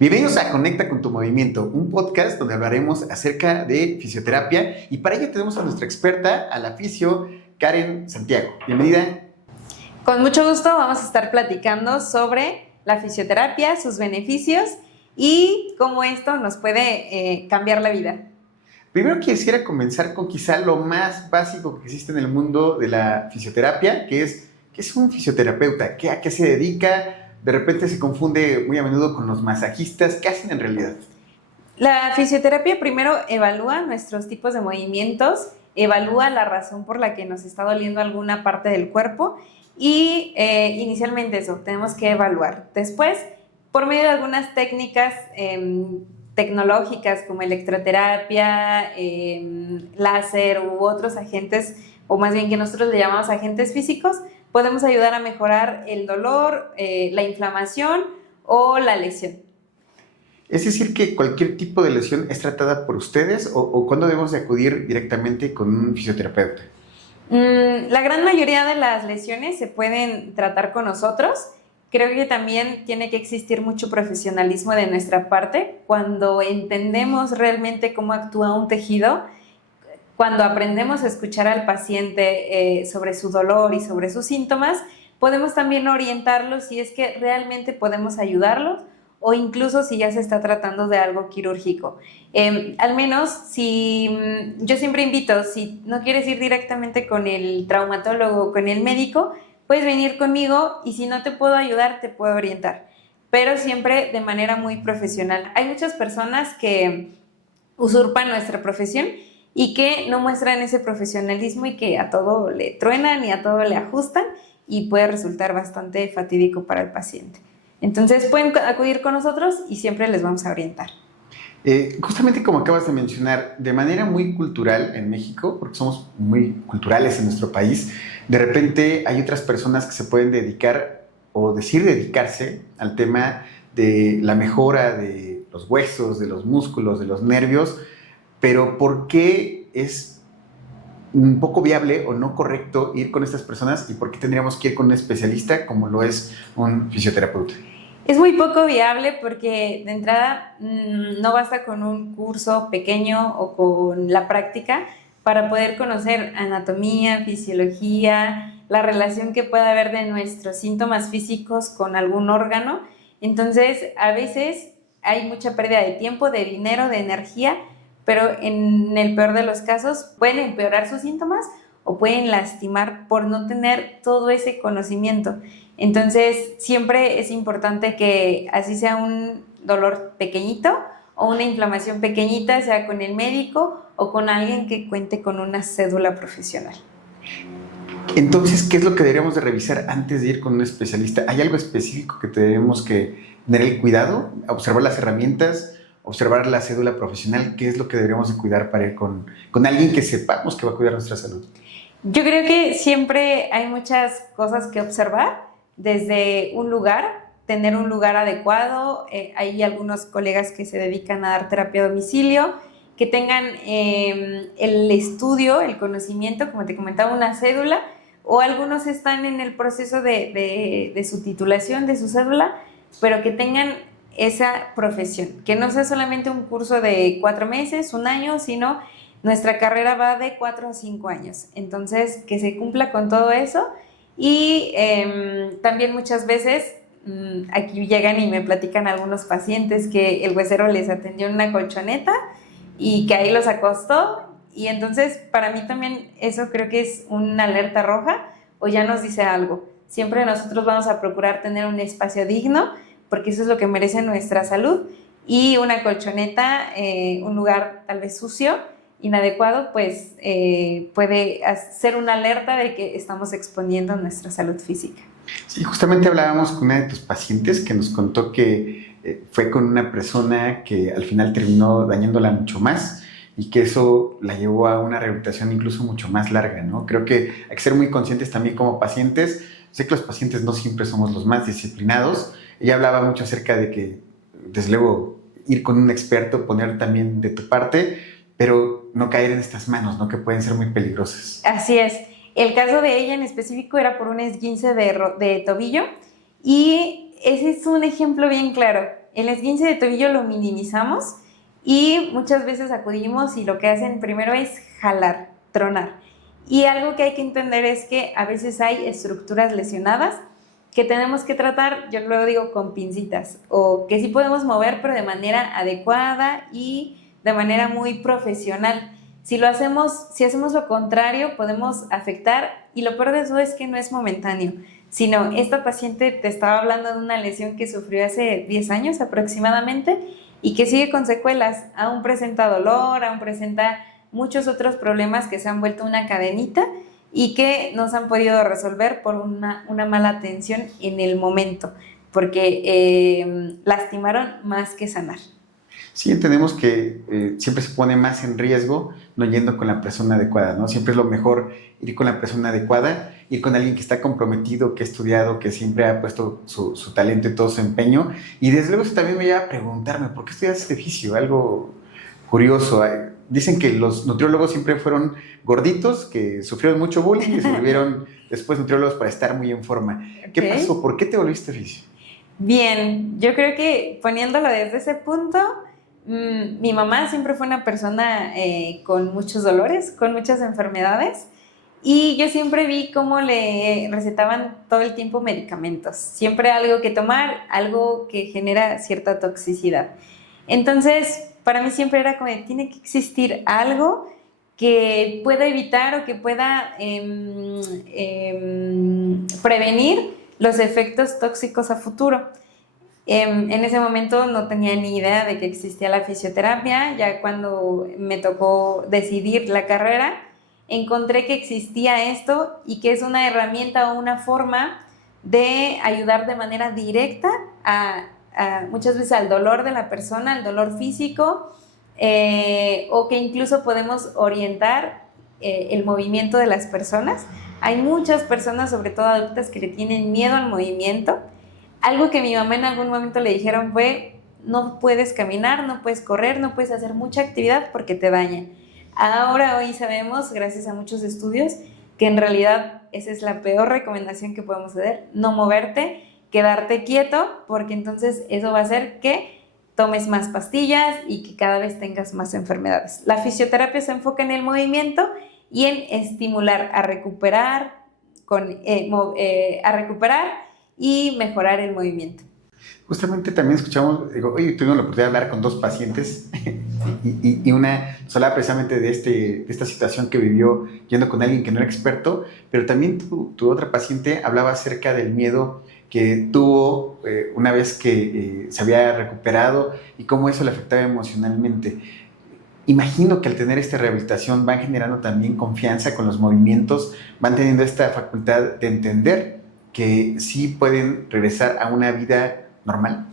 Bienvenidos a Conecta con tu Movimiento, un podcast donde hablaremos acerca de fisioterapia y para ello tenemos a nuestra experta, a la fisio Karen Santiago. Bienvenida. Con mucho gusto vamos a estar platicando sobre la fisioterapia, sus beneficios y cómo esto nos puede cambiar la vida. Primero quisiera comenzar con quizá lo más básico que existe en el mundo de la fisioterapia, que es ¿qué es un fisioterapeuta? ¿A qué se dedica? De repente se confunde muy a menudo con los masajistas. ¿Qué hacen en realidad? La fisioterapia primero evalúa nuestros tipos de movimientos, evalúa la razón por la que nos está doliendo alguna parte del cuerpo y inicialmente eso, tenemos que evaluar. Después, por medio de algunas técnicas tecnológicas como electroterapia, láser u otros agentes, o más bien que nosotros le llamamos agentes físicos, podemos ayudar a mejorar el dolor, la inflamación o la lesión. Es decir, que cualquier tipo de lesión es tratada por ustedes o ¿cuándo debemos de acudir directamente con un fisioterapeuta? La gran mayoría de las lesiones se pueden tratar con nosotros. Creo que también tiene que existir mucho profesionalismo de nuestra parte cuando entendemos realmente cómo actúa un tejido. Cuando aprendemos a escuchar al paciente sobre su dolor y sobre sus síntomas, podemos también orientarlos si es que realmente podemos ayudarlos o incluso si ya se está tratando de algo quirúrgico. Al menos, yo siempre invito, si no quieres ir directamente con el traumatólogo o con el médico, puedes venir conmigo y si no te puedo ayudar, te puedo orientar, pero siempre de manera muy profesional. Hay muchas personas que usurpan nuestra profesión y que no muestran ese profesionalismo y que a todo le truenan y a todo le ajustan y puede resultar bastante fatídico para el paciente. Entonces pueden acudir con nosotros y siempre les vamos a orientar. Justamente como acabas de mencionar, de manera muy cultural en México, porque somos muy culturales en nuestro país, de repente hay otras personas que se pueden dedicar o decir dedicarse al tema de la mejora de los huesos, de los músculos, de los nervios, pero ¿por qué es un poco viable o no correcto ir con estas personas y por qué tendríamos que ir con un especialista como lo es un fisioterapeuta? Es muy poco viable porque de entrada no basta con un curso pequeño o con la práctica para poder conocer anatomía, fisiología, la relación que puede haber de nuestros síntomas físicos con algún órgano. Entonces, a veces hay mucha pérdida de tiempo, de dinero, de energía, pero en el peor de los casos pueden empeorar sus síntomas o pueden lastimar por no tener todo ese conocimiento. Entonces, siempre es importante que así sea un dolor pequeñito o una inflamación pequeñita, sea con el médico o con alguien que cuente con una cédula profesional. Entonces, ¿qué es lo que deberíamos de revisar antes de ir con un especialista? ¿Hay algo específico que tenemos que tener el cuidado? ¿Observar las herramientas? ¿Observar la cédula profesional? ¿Qué es lo que deberíamos de cuidar para ir con alguien que sepamos que va a cuidar nuestra salud? Yo creo que siempre hay muchas cosas que observar. Desde un lugar, tener un lugar adecuado, hay algunos colegas que se dedican a dar terapia a domicilio, que tengan el estudio, el conocimiento, como te comentaba, una cédula, o algunos están en el proceso de su titulación, de su cédula, pero que tengan esa profesión, que no sea solamente un curso de 4 meses, 1 año, sino nuestra carrera va de 4 a 5 años, entonces que se cumpla con todo eso. Y también muchas veces aquí llegan y me platican algunos pacientes que el huesero les atendió en una colchoneta y que ahí los acostó y entonces para mí también eso creo que es una alerta roja o ya nos dice algo. Siempre nosotros vamos a procurar tener un espacio digno porque eso es lo que merece nuestra salud y una colchoneta, un lugar tal vez sucio, inadecuado, pues puede ser una alerta de que estamos exponiendo nuestra salud física. Sí, justamente hablábamos con una de tus pacientes que nos contó que fue con una persona que al final terminó dañándola mucho más y que eso la llevó a una rehabilitación incluso mucho más larga, ¿no? Creo que hay que ser muy conscientes también como pacientes. Sé que los pacientes no siempre somos los más disciplinados. Ella hablaba mucho acerca de que, desde luego, ir con un experto, poner también de tu parte, pero no caer en estas manos, ¿no? Que pueden ser muy peligrosas. Así es. El caso de ella en específico era por un esguince de tobillo y ese es un ejemplo bien claro. el esguince de tobillo lo minimizamos y muchas veces acudimos y lo que hacen primero es jalar, tronar. Y algo que hay que entender es que a veces hay estructuras lesionadas que tenemos que tratar, yo luego digo, con pincitas, o que sí podemos mover, pero de manera adecuada y de manera muy profesional. Si hacemos lo contrario, podemos afectar, y lo peor de eso es que no es momentáneo, sino esta paciente te estaba hablando de una lesión que sufrió hace 10 años aproximadamente y que sigue con secuelas, aún presenta dolor, aún presenta muchos otros problemas que se han vuelto una cadenita y que no se han podido resolver por una mala atención en el momento, porque lastimaron más que sanar. Sí, entendemos que siempre se pone más en riesgo no yendo con la persona adecuada, ¿no? Siempre es lo mejor ir con la persona adecuada, ir con alguien que está comprometido, que ha estudiado, que siempre ha puesto su talento y todo su empeño. Y desde luego eso también me lleva a preguntarme, ¿por qué estudias este oficio? Algo curioso. Dicen que los nutriólogos siempre fueron gorditos, que sufrieron mucho bullying y se volvieron después nutriólogos para estar muy en forma. ¿Qué pasó? ¿Por qué te volviste oficio? Bien, yo creo que poniéndolo desde ese punto, mi mamá siempre fue una persona con muchos dolores, con muchas enfermedades, y yo siempre vi cómo le recetaban todo el tiempo medicamentos, siempre algo que tomar, algo que genera cierta toxicidad. Entonces, para mí siempre era como, tiene que existir algo que pueda evitar o que pueda prevenir los efectos tóxicos a futuro. En ese momento no tenía ni idea de que existía la fisioterapia. Ya cuando me tocó decidir la carrera, encontré que existía esto y que es una herramienta o una forma de ayudar de manera directa muchas veces al dolor de la persona, al dolor físico, o que incluso podemos orientar el movimiento de las personas. Hay muchas personas, sobre todo adultas, que le tienen miedo al movimiento. Algo que mi mamá en algún momento le dijeron fue: no puedes caminar, no puedes correr, no puedes hacer mucha actividad porque te daña. Hoy sabemos, gracias a muchos estudios, que en realidad esa es la peor recomendación que podemos hacer: no moverte, quedarte quieto, porque entonces eso va a hacer que tomes más pastillas y que cada vez tengas más enfermedades. La fisioterapia se enfoca en el movimiento y en estimular a recuperar y mejorar el movimiento. Justamente también escuchamos, hoy tuvimos la oportunidad de hablar con dos pacientes y una nos hablaba precisamente de esta situación que vivió yendo con alguien que no era experto, pero también tu otra paciente hablaba acerca del miedo que tuvo una vez que se había recuperado y cómo eso le afectaba emocionalmente. Imagino que al tener esta rehabilitación van generando también confianza con los movimientos, van teniendo esta facultad de entender que sí pueden regresar a una vida normal.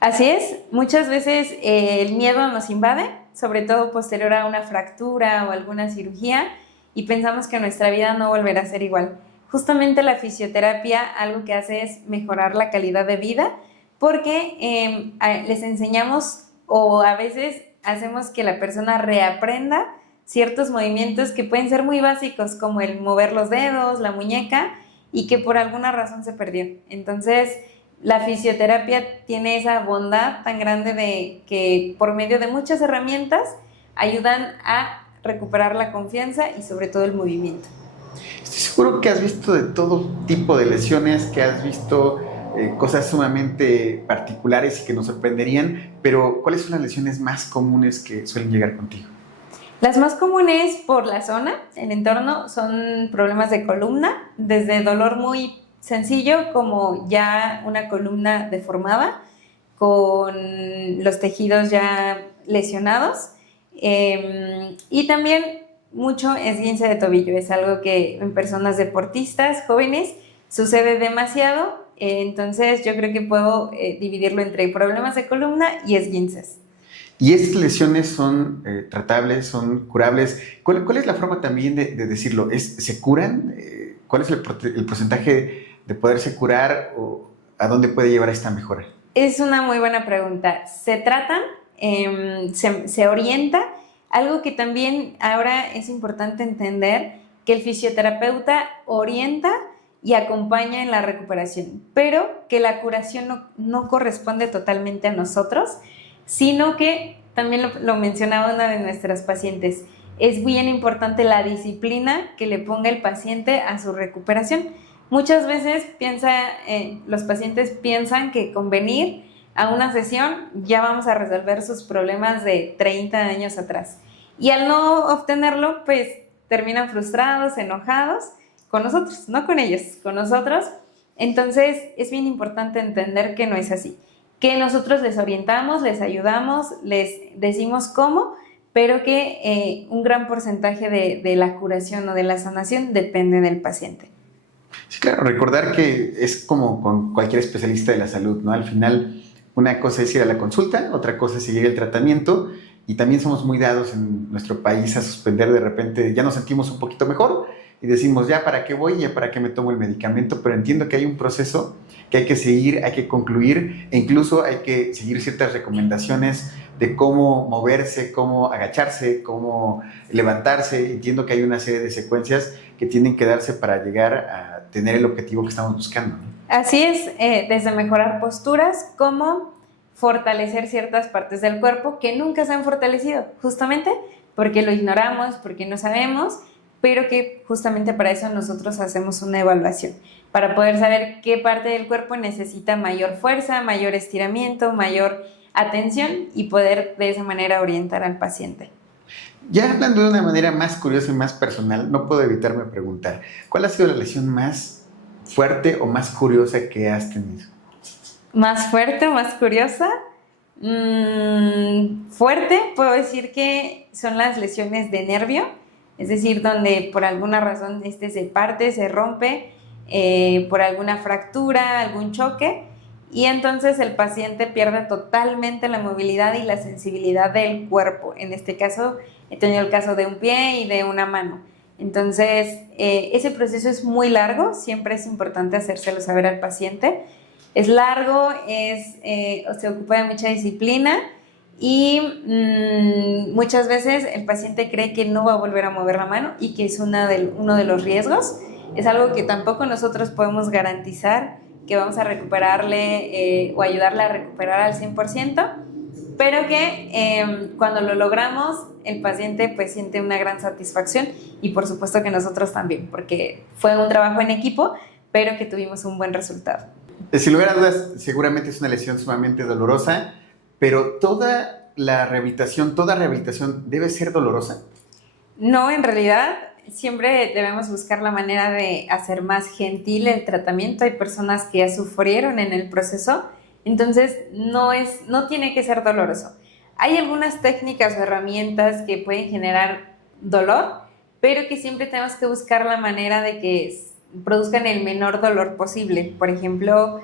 Así es, muchas veces el miedo nos invade, sobre todo posterior a una fractura o alguna cirugía, y pensamos que nuestra vida no volverá a ser igual. Justamente la fisioterapia algo que hace es mejorar la calidad de vida, porque les enseñamos, o a veces hacemos que la persona reaprenda ciertos movimientos que pueden ser muy básicos, como el mover los dedos, la muñeca, y que por alguna razón se perdió. Entonces, la fisioterapia tiene esa bondad tan grande de que por medio de muchas herramientas ayudan a recuperar la confianza y sobre todo el movimiento. Estoy seguro que has visto de todo tipo de lesiones, que has visto cosas sumamente particulares y que nos sorprenderían, pero ¿cuáles son las lesiones más comunes que suelen llegar contigo? Las más comunes por la zona, el entorno, son problemas de columna, desde dolor muy sencillo como ya una columna deformada con los tejidos ya lesionados, y también mucho esguince de tobillo. Es algo que en personas deportistas jóvenes sucede demasiado, entonces yo creo que puedo dividirlo entre problemas de columna y esguinces. ¿Y estas lesiones son tratables, son curables? ¿Cuál es la forma también de decirlo? ¿Se curan? ¿Cuál es el porcentaje de poderse curar o a dónde puede llevar esta mejora? Es una muy buena pregunta. Se tratan, se orienta. Algo que también ahora es importante entender, que el fisioterapeuta orienta y acompaña en la recuperación, pero que la curación no corresponde totalmente a nosotros, sino que, también lo mencionaba una de nuestras pacientes, es bien importante la disciplina que le ponga el paciente a su recuperación. Muchas veces los pacientes piensan que con venir a una sesión ya vamos a resolver sus problemas de 30 años atrás. Y al no obtenerlo, pues terminan frustrados, enojados con nosotros, no con ellos, con nosotros. Entonces es bien importante entender que no es así, que nosotros les orientamos, les ayudamos, les decimos cómo, pero que un gran porcentaje de la curación o de la sanación depende del paciente. Sí, claro, recordar que es como con cualquier especialista de la salud, ¿no? Al final, una cosa es ir a la consulta, otra cosa es seguir el tratamiento, y también somos muy dados en nuestro país a suspender de repente, ya nos sentimos un poquito mejor y decimos, ya para qué voy, ya para qué me tomo el medicamento, pero entiendo que hay un proceso que hay que seguir, hay que concluir, e incluso hay que seguir ciertas recomendaciones de cómo moverse, cómo agacharse, cómo levantarse. Entiendo que hay una serie de secuencias que tienen que darse para llegar a tener el objetivo que estamos buscando, ¿no? Así es, desde mejorar posturas como fortalecer ciertas partes del cuerpo que nunca se han fortalecido, justamente porque lo ignoramos, porque no sabemos, pero que justamente para eso nosotros hacemos una evaluación, para poder saber qué parte del cuerpo necesita mayor fuerza, mayor estiramiento, mayor atención y poder de esa manera orientar al paciente. Ya hablando de una manera más curiosa y más personal, no puedo evitarme preguntar, ¿cuál ha sido la lesión más fuerte o más curiosa que has tenido? ¿Más fuerte, más curiosa? Fuerte, puedo decir que son las lesiones de nervio, es decir, donde por alguna razón se parte, se rompe, por alguna fractura, algún choque, y entonces el paciente pierde totalmente la movilidad y la sensibilidad del cuerpo. En este caso, he tenido el caso de un pie y de una mano. Entonces, ese proceso es muy largo, siempre es importante hacérselo saber al paciente. Es largo, se ocupa de mucha disciplina y muchas veces el paciente cree que no va a volver a mover la mano y que es uno de los riesgos. Es algo que tampoco nosotros podemos garantizar que vamos a recuperarle o ayudarle a recuperar al 100%, pero que cuando lo logramos, el paciente pues siente una gran satisfacción y por supuesto que nosotros también, porque fue un trabajo en equipo, pero que tuvimos un buen resultado. Sin lugar a dudas, seguramente es una lesión sumamente dolorosa, pero toda rehabilitación debe ser dolorosa. No, en realidad siempre debemos buscar la manera de hacer más gentil el tratamiento. Hay personas que ya sufrieron en el proceso, entonces no tiene que ser doloroso. Hay algunas técnicas o herramientas que pueden generar dolor, pero que siempre tenemos que buscar la manera de que produzcan el menor dolor posible. Por ejemplo,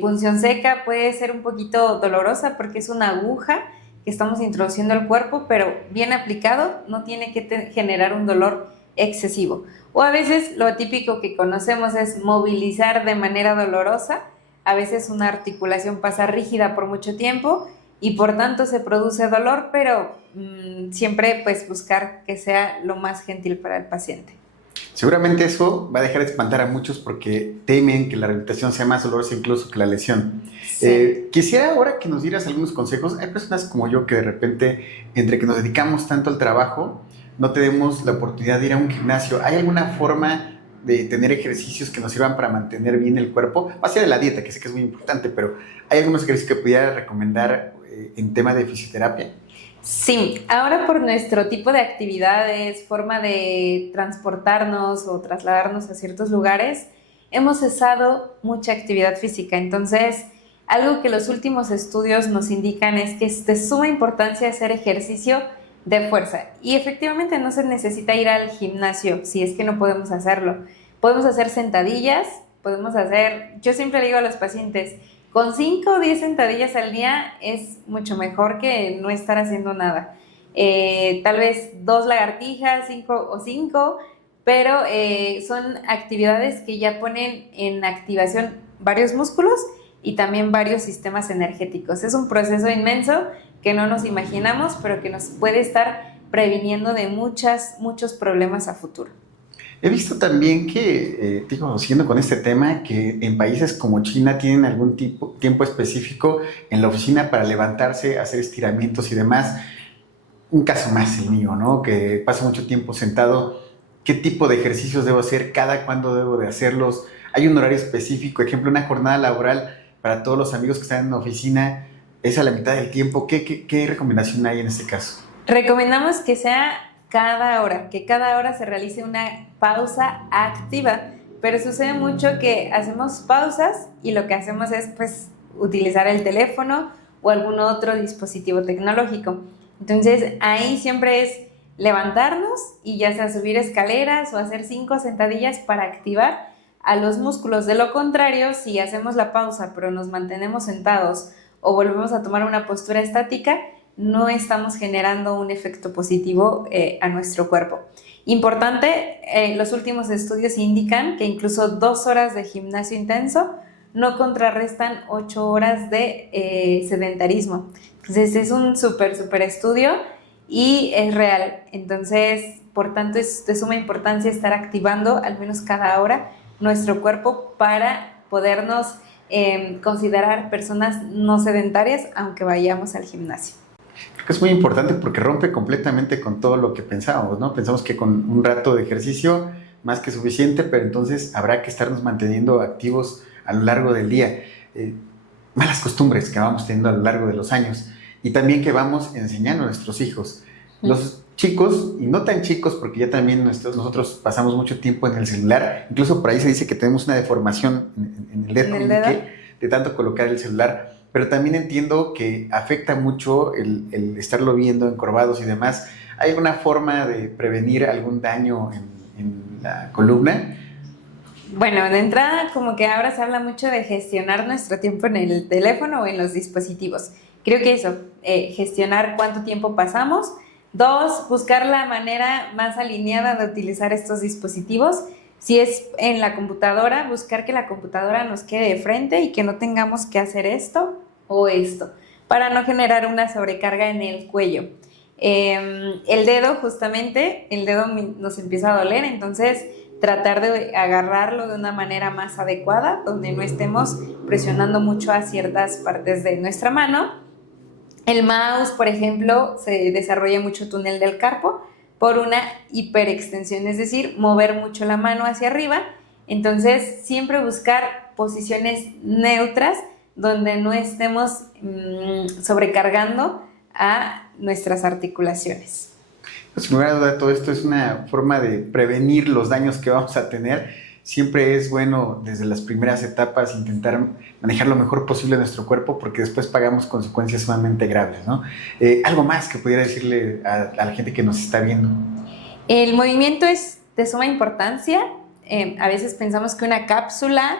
punción seca puede ser un poquito dolorosa porque es una aguja que estamos introduciendo al cuerpo, pero bien aplicado no tiene que generar un dolor excesivo. O a veces lo típico que conocemos es movilizar de manera dolorosa. A veces una articulación pasa rígida por mucho tiempo y por tanto se produce dolor, pero siempre pues buscar que sea lo más gentil para el paciente. Seguramente eso va a dejar de espantar a muchos porque temen que la rehabilitación sea más dolorosa incluso que la lesión. Sí. Quisiera ahora que nos dieras algunos consejos. Hay personas como yo que de repente, entre que nos dedicamos tanto al trabajo, no tenemos la oportunidad de ir a un gimnasio. ¿Hay alguna forma de tener ejercicios que nos sirvan para mantener bien el cuerpo? Más allá de la dieta, que sé que es muy importante, pero ¿hay algunos ejercicios que pudiera recomendar en tema de fisioterapia? Sí, ahora por nuestro tipo de actividades, forma de transportarnos o trasladarnos a ciertos lugares, hemos cesado mucha actividad física. Entonces, algo que los últimos estudios nos indican es que es de suma importancia hacer ejercicio de fuerza. Y efectivamente no se necesita ir al gimnasio si es que no podemos hacerlo. Podemos hacer sentadillas, yo siempre le digo a los pacientes, con 5 o 10 sentadillas al día es mucho mejor que no estar haciendo nada. Tal vez 2 lagartijas, 5, pero son actividades que ya ponen en activación varios músculos y también varios sistemas energéticos. Es un proceso inmenso que no nos imaginamos, pero que nos puede estar previniendo de muchos problemas a futuro. He visto también que, siguiendo con este tema, que en países como China tienen algún tiempo específico en la oficina para levantarse, hacer estiramientos y demás. Un caso más el mío, ¿no? Que paso mucho tiempo sentado. ¿Qué tipo de ejercicios debo hacer? ¿Cada cuándo debo de hacerlos? ¿Hay un horario específico? Ejemplo, una jornada laboral para todos los amigos que están en la oficina es a la mitad del tiempo. ¿Qué recomendación hay en este caso? Recomendamos que sea cada hora, que cada hora se realice una pausa activa, pero sucede mucho que hacemos pausas y lo que hacemos es pues utilizar el teléfono o algún otro dispositivo tecnológico. Entonces ahí siempre es levantarnos y ya sea subir escaleras o hacer 5 sentadillas para activar a los músculos. De lo contrario, si hacemos la pausa pero nos mantenemos sentados o volvemos a tomar una postura estática, no estamos generando un efecto positivo a nuestro cuerpo. Importante, los últimos estudios indican que incluso 2 horas de gimnasio intenso no contrarrestan 8 horas de sedentarismo. Entonces es un súper estudio y es real. Entonces, por tanto, es de suma importancia estar activando al menos cada hora nuestro cuerpo para podernos considerar personas no sedentarias aunque vayamos al gimnasio. Creo que es muy importante porque rompe completamente con todo lo que pensábamos, ¿no? Pensamos que con un rato de ejercicio más que suficiente, pero entonces habrá que estarnos manteniendo activos a lo largo del día. Malas costumbres que vamos teniendo a lo largo de los años y también que vamos enseñando a nuestros hijos. Los chicos, y no tan chicos, porque ya también nosotros pasamos mucho tiempo en el celular, incluso por ahí se dice que tenemos una deformación en el dedo, de tanto colocar el celular, pero también entiendo que afecta mucho el estarlo viendo encorvados y demás. ¿Hay alguna forma de prevenir algún daño en la columna? Bueno, de entrada, como que ahora se habla mucho de gestionar nuestro tiempo en el teléfono o en los dispositivos. Creo que eso, gestionar cuánto tiempo pasamos. 2, buscar la manera más alineada de utilizar estos dispositivos. Si es en la computadora, buscar que la computadora nos quede de frente y que no tengamos que hacer esto o esto, para no generar una sobrecarga en el cuello. El dedo, justamente, el dedo nos empieza a doler, entonces tratar de agarrarlo de una manera más adecuada, donde no estemos presionando mucho a ciertas partes de nuestra mano. El mouse, por ejemplo, se desarrolla mucho túnel del carpo por una hiperextensión, es decir, mover mucho la mano hacia arriba. Entonces, siempre buscar posiciones neutras donde no estemos sobrecargando a nuestras articulaciones. Sin lugar a duda, todo esto es una forma de prevenir los daños que vamos a tener. Siempre es bueno, desde las primeras etapas, intentar manejar lo mejor posible nuestro cuerpo, porque después pagamos consecuencias sumamente graves, ¿no? Algo más que pudiera decirle a la gente que nos está viendo. El movimiento es de suma importancia. A veces pensamos que una cápsula,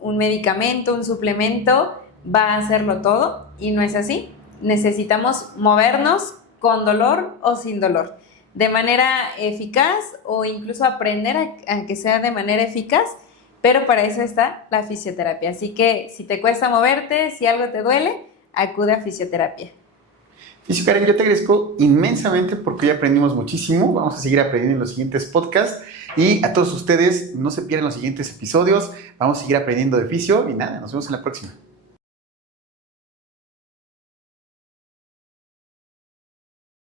un medicamento, un suplemento va a hacerlo todo, y no es así. Necesitamos movernos con dolor o sin dolor, de manera eficaz, o incluso aprender a que sea de manera eficaz, pero para eso está la fisioterapia. Así que si te cuesta moverte, si algo te duele, acude a fisioterapia. Fisio Karen, yo te agradezco inmensamente porque hoy aprendimos muchísimo. Vamos a seguir aprendiendo en los siguientes podcasts, y a todos ustedes no se pierdan los siguientes episodios. Vamos a seguir aprendiendo de fisio y nada, nos vemos en la próxima.